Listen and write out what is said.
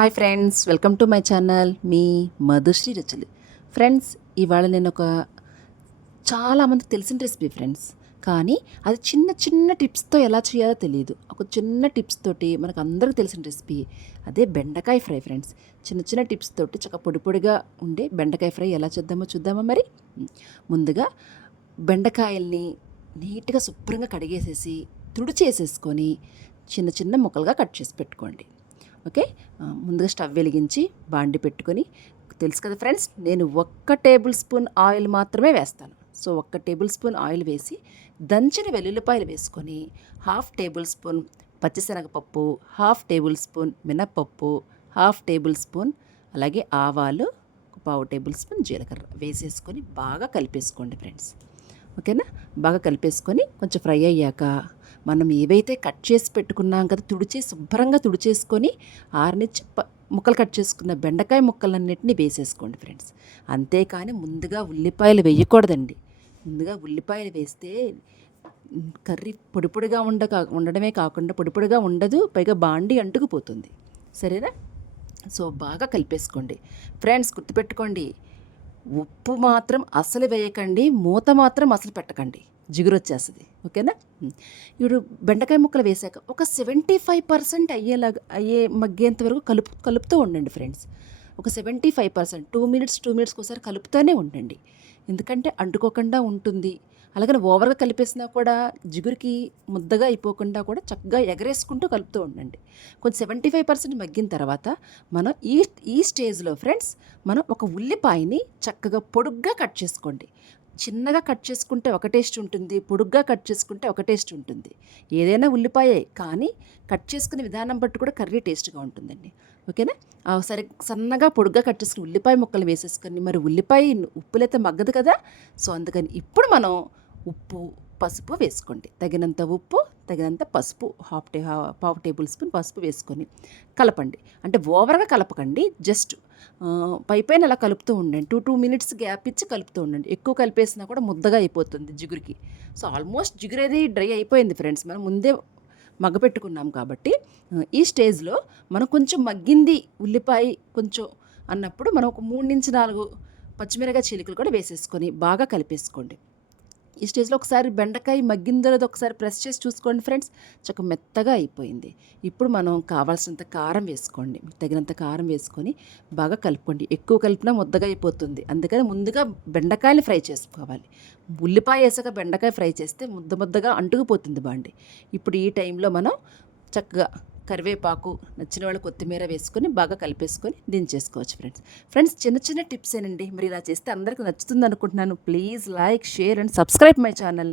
Hi friends welcome to my channel మీ మధుశ్రీ రుచులు friends ఇవాళ నేను ఒక చాలామందికి తెలిసిన రెసిపీ ఫ్రెండ్స్ కానీ అది చిన్న చిన్న టిప్స్తో ఎలా చేయాలో తెలియదు. ఒక చిన్న టిప్స్ తోటి మనకు అందరికీ తెలిసిన రెసిపీ అదే బెండకాయ ఫ్రై ఫ్రెండ్స్ చిన్న చిన్న టిప్స్ తోటి చక్క పొడి పొడిగా ఉండే బెండకాయ ఫ్రై ఎలా చేద్దామో చూద్దామా మరి? ముందుగా బెండకాయల్ని నీట్గా శుభ్రంగా కడిగేసేసి తుడిచేసేసుకొని చిన్న చిన్న ముక్కలుగా కట్ చేసి పెట్టుకోండి. ఓకే? ముందుగా స్టవ్ వెలిగించి బాండి పెట్టుకొని తెలుసు కదా ఫ్రెండ్స్ నేను ఒక్క టేబుల్ స్పూన్ ఆయిల్ మాత్రమే వేస్తాను. సో ఒక్క టేబుల్ స్పూన్ ఆయిల్ వేసి దంచిన వెల్లుల్లిపాయలు వేసుకొని హాఫ్ టేబుల్ స్పూన్ పచ్చిశనగపప్పు హాఫ్ టేబుల్ స్పూన్ మినప్పప్పు హాఫ్ టేబుల్ స్పూన్ అలాగే ఆవాలు ఒక పావు టేబుల్ స్పూన్ జీలకర్ర వేసేసుకొని బాగా కలిపేసుకోండి ఫ్రెండ్స్. ఓకేనా? బాగా కలిపేసుకొని కొంచెం ఫ్రై అయ్యాక మనం ఏవైతే కట్ చేసి పెట్టుకున్నాం కదా తుడిచి శుభ్రంగా తుడిచేసుకొని ఆరినిచ్చి ముక్కలు కట్ చేసుకున్న బెండకాయ ముక్కలన్నిటిని వేసేసుకోండి ఫ్రెండ్స్. అంతేకాని ముందుగా ఉల్లిపాయలు వేయకూడదండి. ముందుగా ఉల్లిపాయలు వేస్తే కర్రీ పొడి పొడిగా ఉండక ఉండడమే కాకుండా పొడి పొడిగా ఉండదు పైగా బాండి అంటుకుపోతుంది. సరేనా? సో బాగా కలిపేసుకోండి. ఫ్రెండ్స్ గుర్తుపెట్టుకోండి. ఉప్పు మాత్రం అసలు వేయకండి మూత మాత్రం అసలు పెట్టకండి. జిగురు వచ్చేస్తుంది ఓకేనా ఇప్పుడు బెండకాయ ముక్కలు వేసాక ఒక సెవెంటీ ఫైవ్ పర్సెంట్ అయ్యేలాగా అయ్యే మగ్గేంత వరకు కలుపు కలుపుతూ ఉండండి ఫ్రెండ్స్ ఒక seventy five percent two minutes two మినిట్స్కి ఒకసారి కలుపుతూనే ఉండండి. ఎందుకంటే అంటుకోకుండా ఉంటుంది. అలాగని ఓవర్గా కలిపేసినా కూడా జిగురికి ముద్దగా అయిపోకుండా కూడా చక్కగా ఎగరేసుకుంటూ కలుపుతూ ఉండండి. కొంచెం సెవెంటీ ఫైవ్ పర్సెంట్ మగ్గిన తర్వాత మనం ఈ ఈ స్టేజ్లో ఫ్రెండ్స్ మనం ఒక ఉల్లిపాయని చక్కగా పొడుగ్గా కట్ చేసుకోండి. చిన్నగా కట్ చేసుకుంటే ఒక టేస్ట్ ఉంటుంది పొడుగ్గా కట్ చేసుకుంటే ఒక టేస్ట్ ఉంటుంది. ఏదైనా ఉల్లిపాయే కానీ కట్ చేసుకునే విధానం బట్టి కూడా కర్రీ టేస్ట్గా ఉంటుందండి. ఓకేనా? సరే సన్నగా పొడుగ్గా కట్ చేసుకుని ఉల్లిపాయ ముక్కలు వేసేసుకొని మరి ఉల్లిపాయ ఉప్పులైతే మగ్గదు కదా? సో అందుకని ఇప్పుడు మనం ఉప్పు పసుపు వేసుకోండి. తగినంత ఉప్పు తగినంత పసుపు హాఫ్ టే హా- పావు టేబుల్ స్పూన్ పసుపు వేసుకొని కలపండి. అంటే ఓవర్గా కలపకండి. జస్ట్ పై పైన అలా కలుపుతూ ఉండండి. టూ టూ మినిట్స్ గ్యాప్ ఇచ్చి కలుపుతూ ఉండండి. ఎక్కువ కలిపేసినా కూడా ముద్దగా అయిపోతుంది జిగురికి. సో ఆల్మోస్ట్ జిగురు డ్రై అయిపోయింది ఫ్రెండ్స్. మనం ముందే మగ్గపెట్టుకున్నాం కాబట్టి ఈ స్టేజ్లో మనం కొంచెం మగ్గింది ఉల్లిపాయ కొంచెం అన్నప్పుడు మనం ఒక మూడు నుంచి నాలుగు పచ్చిమిరకాయ చీలికలు కూడా వేసేసుకొని బాగా కలిపేసుకోండి. ఈ స్టేజ్లో ఒకసారి బెండకాయ మగ్గిందో లేదో ఒకసారి ప్రెస్ చేసి చూసుకోండి ఫ్రెండ్స్. చక్క మెత్తగా అయిపోయింది. ఇప్పుడు మనం కావాల్సినంత కారం వేసుకోండి. మీకు తగినంత కారం వేసుకొని బాగా కలుపుకోండి. ఎక్కువ కలిపినా ముద్దగా అయిపోతుంది. అందుకని ముందుగా బెండకాయని ఫ్రై చేసుకోవాలి. ఉల్లిపాయ వేసాక బెండకాయ ఫ్రై చేస్తే ముద్ద ముద్దగా అంటుకుపోతుంది బాండి. ఇప్పుడు ఈ టైంలో మనం చక్కగా కరివేపాకు నచ్చిన వాళ్ళు కొత్తిమీర వేసుకొని బాగా కలిపేసుకొని దించేసుకోవచ్చు ఫ్రెండ్స్. ఫ్రెండ్స్ చిన్న చిన్న టిప్స్ ఏనండి మరి ఇలా చేస్తే అందరికీ నచ్చుతుంది అనుకుంటున్నాను please like share and subscribe my channel.